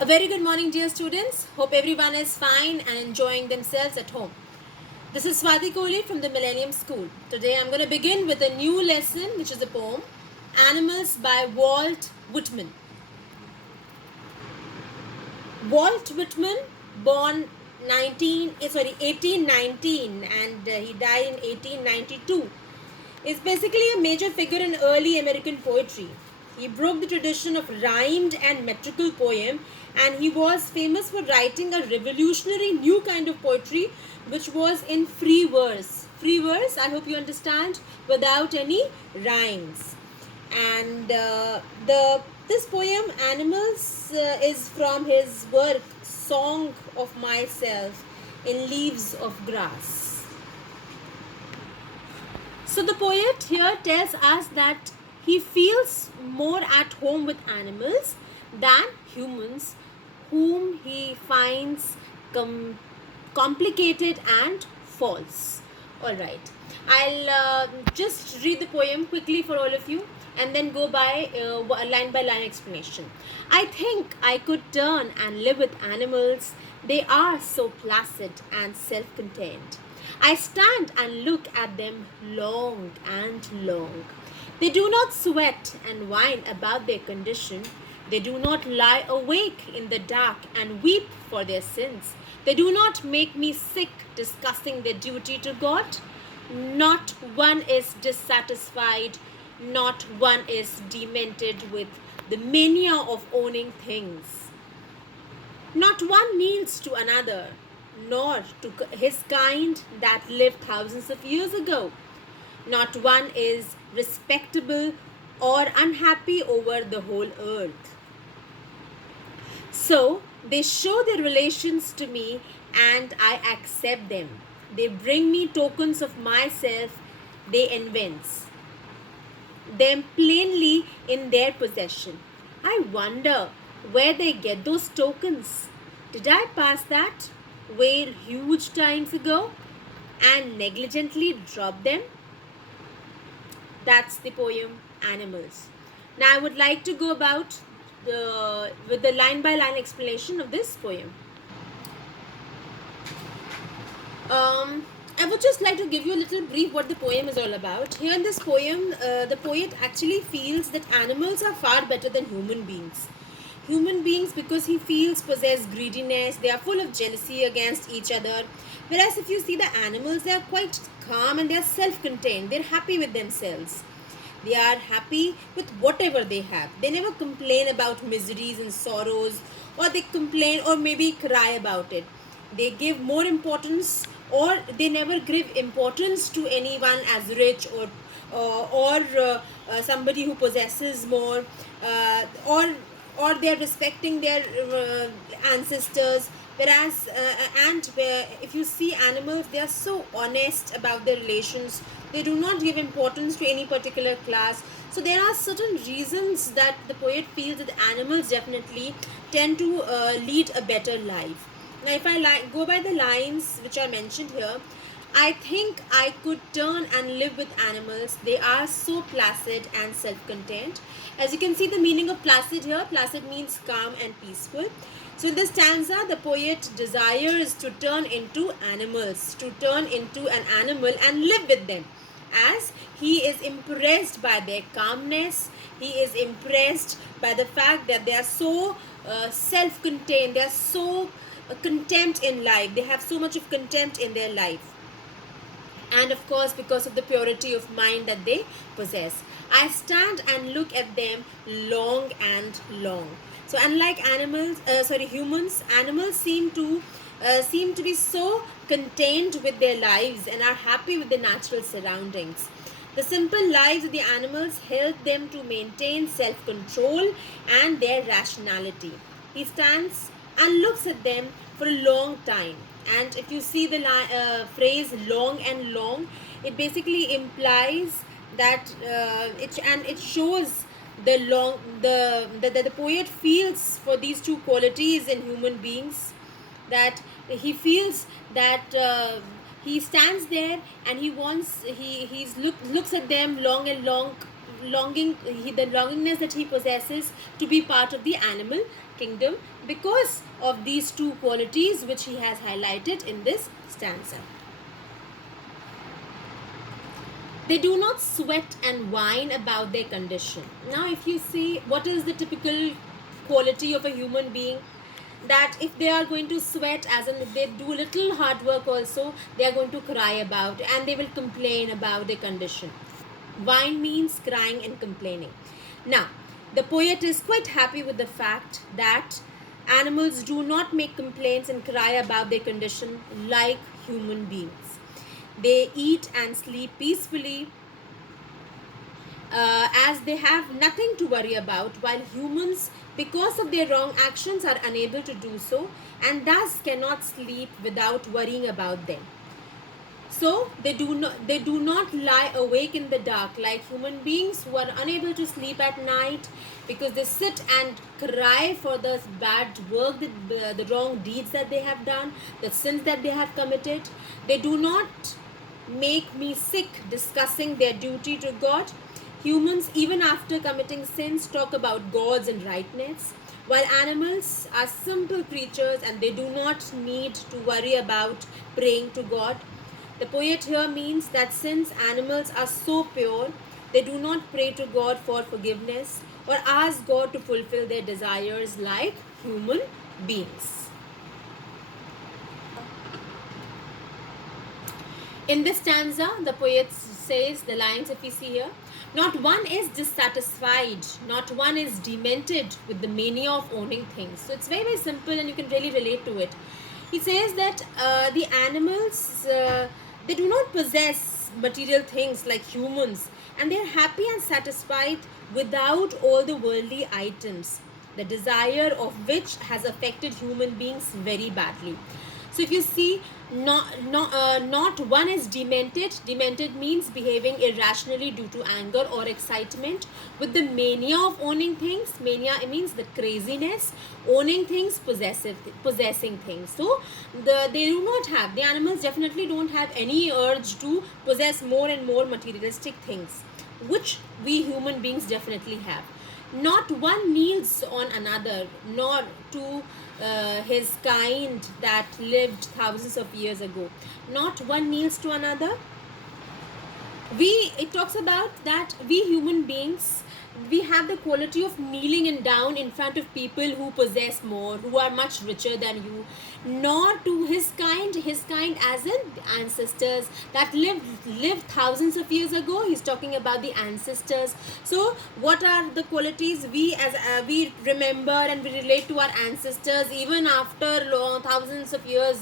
A very good morning, dear students. Hope everyone is fine and enjoying themselves at home. This is Swati Kohli from the Millennium School. Today I'm going to begin with a new lesson, which is a poem, Animals by Walt Whitman. Walt Whitman, born 1819 and he died in 1892, is basically a major figure in early American poetry. He broke the tradition of rhymed and metrical poem, and he was famous for writing a revolutionary new kind of poetry which was in free verse. Free verse, I hope you understand, without any rhymes. And the this poem Animals is from his work Song of Myself in Leaves of Grass. So the poet here tells us that he feels more at home with animals than humans, whom he finds complicated and false. Alright, I'll just read the poem quickly for all of you and then go by line explanation. I think I could turn and live with animals. They are so placid and self-contained. I stand and look at them long and long. They do not sweat and whine about their condition. They do not lie awake in the dark and weep for their sins. They do not make me sick discussing their duty to God. Not one is dissatisfied, not one is demented with the mania of owning things. Not one kneels to another, nor to his kind that lived thousands of years ago. Not one is respectable or unhappy over the whole earth. So they show their relations to me and I accept them. They bring me tokens of myself, they evince them plainly in their possession. I wonder where they get those tokens. Did I pass that way huge times ago and negligently drop them? That's the poem Animals. Now I would like to go about with the line by line explanation of this poem. I would just like to give you a little brief what the poem is all about. Here in this poem, the poet actually feels that animals are far better than human beings. Human beings, because he feels, possess greediness, they are full of jealousy against each other. Whereas if you see the animals, they are quite calm and they are self-contained. They're happy with themselves. They are happy with whatever they have. They never complain about miseries and sorrows, or they complain or maybe cry about it. They give more importance, or they never give importance to anyone as rich or somebody who possesses more, or they are respecting their ancestors. Whereas if you see animals, they are so honest about their relations. They do not give importance to any particular class. So there are certain reasons that the poet feels that animals definitely tend to lead a better life. Now if I go by the lines which are mentioned here, I think I could turn and live with animals. They are so placid and self-contained. As you can see the meaning of placid here, placid means calm and peaceful. So in this stanza, the poet desires to turn into animals, to turn into an animal and live with them, as he is impressed by their calmness. He is impressed by the fact that they are so self-contained, they are so contempt in life, they have so much of contempt in their life, and of course because of the purity of mind that they possess. I stand and look at them long and long. So unlike humans, animals seem to be so contained with their lives and are happy with their natural surroundings. The simple lives of the animals help them to maintain self-control and their rationality. He stands and looks at them for a long time. And if you see the phrase long and long, it basically implies that it shows the poet feels for these two qualities in human beings, that he feels that he stands there and he looks at them long and long, the longingness that he possesses to be part of the animal kingdom because of these two qualities which he has highlighted in this stanza. They do not sweat and whine about their condition. Now, if you see what is the typical quality of a human being, that if they are going to sweat, as in if they do little hard work also, they are going to cry about and they will complain about their condition. Whine means crying and complaining. Now, the poet is quite happy with the fact that animals do not make complaints and cry about their condition like human beings. They eat and sleep peacefully as they have nothing to worry about, while humans, because of their wrong actions, are unable to do so and thus cannot sleep without worrying about them. So they do not lie awake in the dark like human beings who are unable to sleep at night because they sit and cry for the bad work, the wrong deeds that they have done, the sins that they have committed. They do not make me sick discussing their duty to God. Humans, even after committing sins, talk about gods and rightness, while animals are simple creatures and they do not need to worry about praying to God. The poet here means that since animals are so pure, they do not pray to God for forgiveness or ask God to fulfill their desires like human beings. In this stanza, the poet says the lines, if we see here, not one is dissatisfied, not one is demented with the mania of owning things. So it's very, very simple and you can really relate to it. He says that the animals, they do not possess material things like humans, and they are happy and satisfied without all the worldly items, the desire of which has affected human beings very badly. So if you see, not one is demented. Demented means behaving irrationally due to anger or excitement with the mania of owning things. Mania means the craziness, owning things, possessing things. So they do not have, the animals definitely don't have any urge to possess more and more materialistic things, which we human beings definitely have. Not one kneels on another, nor to his kind that lived thousands of years ago. Not one kneels to another. It talks about that we human beings, we have the quality of kneeling and down in front of people who possess more, who are much richer than you, nor to his kind as in ancestors that lived thousands of years ago. He's talking about the ancestors. So what are the qualities we as we remember and we relate to our ancestors even after thousands of years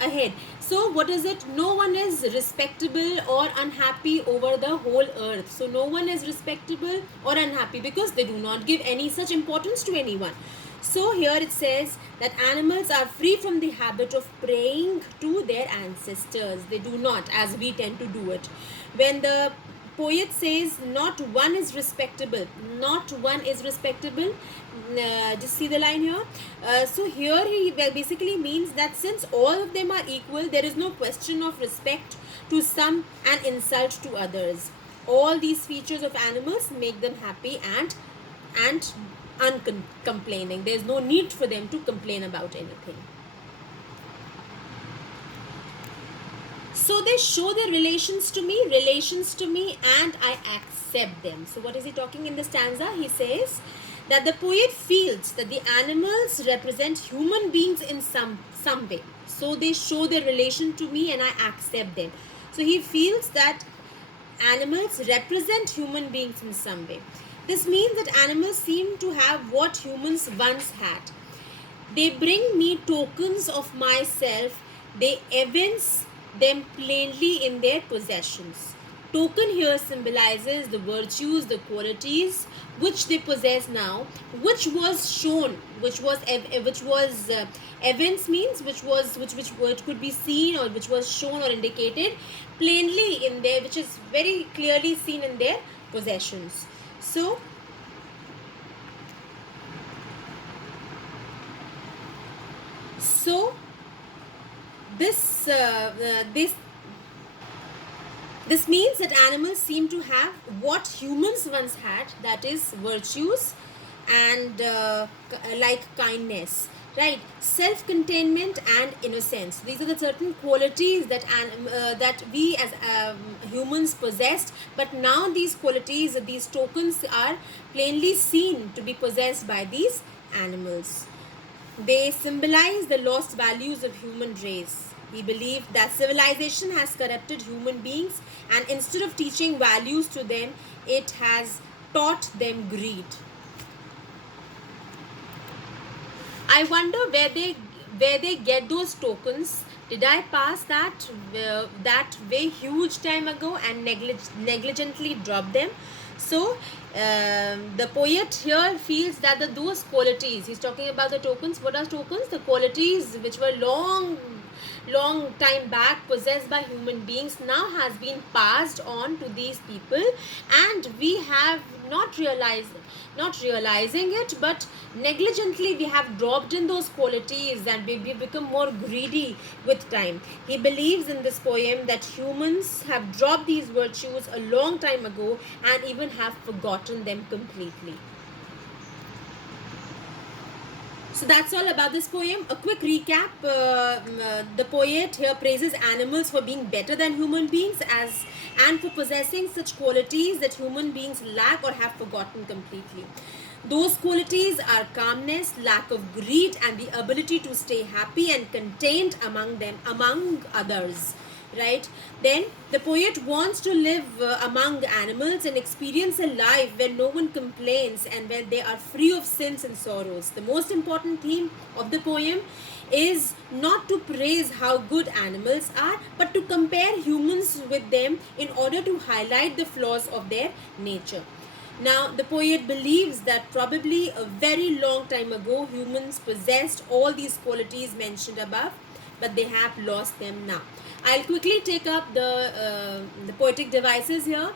ahead? So what is it? No one is respectable or unhappy over the whole earth. So no one is respectable or unhappy because they do not give any such importance to anyone. So here it says that animals are free from the habit of praying to their ancestors. They do not, as we tend to do it. When the poet says not one is respectable, not one is respectable, just see the line here. So here he basically means that since all of them are equal, there is no question of respect to some and insult to others. All these features of animals make them happy and uncomplaining. There is no need for them to complain about anything. So they show their relations to me, and I accept them. So what is he talking in the stanza? He says that the poet feels that the animals represent human beings in some way. So they show their relation to me and I accept them. So he feels that animals represent human beings in some way. This means that animals seem to have what humans once had. They bring me tokens of myself. They evince them plainly in their possessions. Token here symbolizes the virtues, the qualities which they possess now, which was shown, which was evince means which could be seen or which was shown or indicated plainly in their, which is very clearly seen in their possessions. So this This means that animals seem to have what humans once had, that is, virtues and like kindness, right? Self-containment and innocence. These are the certain qualities that that we as humans possessed, but now these qualities, these tokens, are plainly seen to be possessed by these animals. They symbolize the lost values of human race. He believed that civilization has corrupted human beings, and instead of teaching values to them, it has taught them greed. I wonder where they get those tokens. Did I pass that way huge time ago and negligently drop them? So the poet here feels that those qualities, he's talking about the tokens. What are tokens? The qualities which were long time back possessed by human beings now has been passed on to these people, and we have not realizing it, but negligently we have dropped in those qualities, and we become more greedy with time. He believes in this poem that humans have dropped these virtues a long time ago and even have forgotten them completely. So that's all about this poem. A quick recap. The poet here praises animals for being better than human beings and for possessing such qualities that human beings lack or have forgotten completely. Those qualities are calmness, lack of greed, and the ability to stay happy and contained among others. Right? Then the poet wants to live among animals and experience a life where no one complains and where they are free of sins and sorrows. The most important theme of the poem is not to praise how good animals are, but to compare humans with them in order to highlight the flaws of their nature. Now, the poet believes that probably a very long time ago, humans possessed all these qualities mentioned above, but they have lost them now. I'll quickly take up the poetic devices here.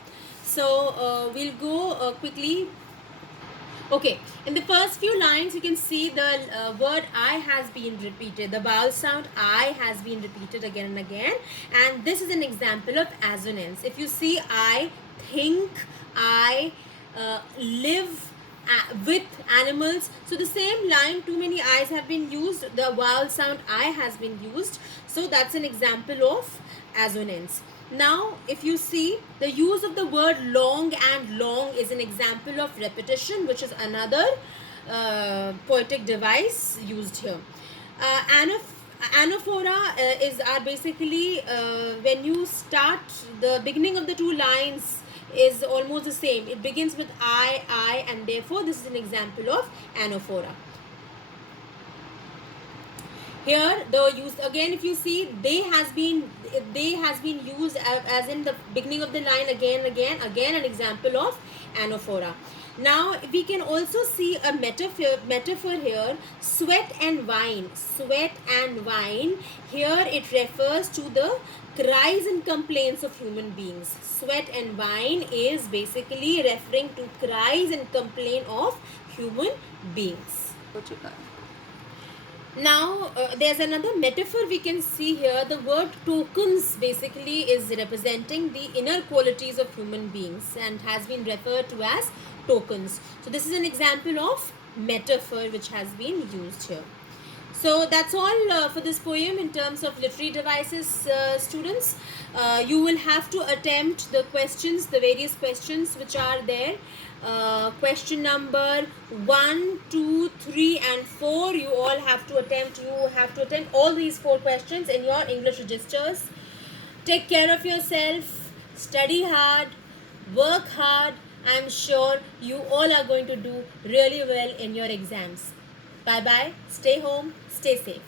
So we'll go quickly. Okay, in the first few lines, you can see the word I has been repeated. The vowel sound I has been repeated again and again. And this is an example of assonance. If you see I think, I live with animals. So the same line, too many I's have been used. The vowel sound I has been used. So that's an example of assonance. Now, if you see, the use of the word long and long is an example of repetition, which is another poetic device used here. Anaphora are basically when you start, the beginning of the two lines is almost the same. It begins with I, and therefore this is an example of anaphora. Here the use again, if you see, they has been used as in the beginning of the line again an example of anaphora. Now we can also see a metaphor here, sweat and wine. Sweat and wine, here it refers to the cries and complaints of human beings. Sweat and wine is basically referring to cries and complaint of human beings. Now, there's another metaphor we can see here. The word tokens basically is representing the inner qualities of human beings and has been referred to as tokens. So, this is an example of metaphor which has been used here. So, that's all for this poem in terms of literary devices, students. You will have to attempt the questions, the various questions which are there. Question number 1, 2, 3 and 4, you all have to attempt. You have to attempt all these 4 questions in your English registers. Take care of yourself, study hard, work hard. I'm sure you all are going to do really well in your exams. Bye bye, stay home, stay safe.